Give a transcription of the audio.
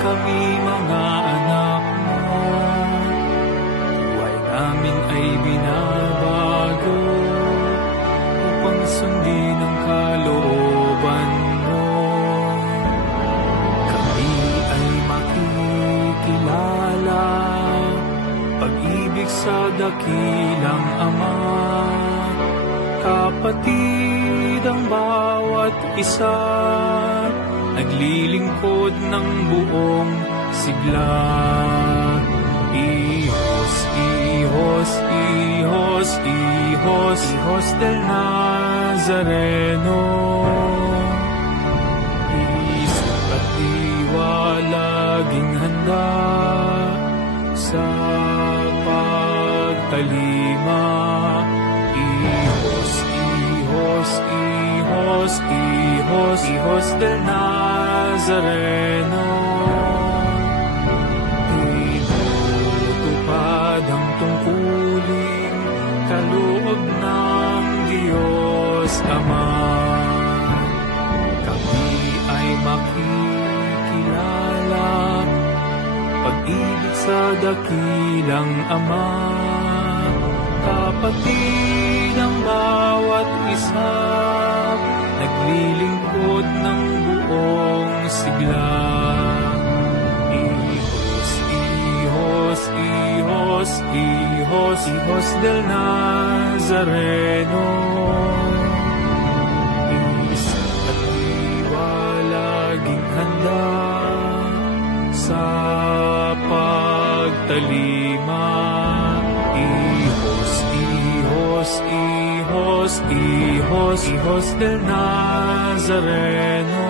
kami mga anak mo, buhay namin ay binabago upang sundin ang kalooban mo. Kami ay makikilala pag-ibig sa dakilang Ama, kapatid ang bawat isa, naglilingkod ng buong sigla. Hijos, hijos, hijos, hijos, hijos del Nazareno, isip at diwa laging handa sa pagtalima. Hijos, hijos, hijos, hijos, hijos del Nazareno, tinutupad ang tungkulin kaloob ng Diyos Ama. Kami ay makikilala pag-ibig sa dakilang Ama, kapatid ang bawat isa, naglilingkod ng buong sigla. Hijos, hijos, hijos, hijos, hijos del Nazareno, isip at diwa laging handa sa pagtalima. Hijos, hijos, hijos, hijos, hijos del Nazareno,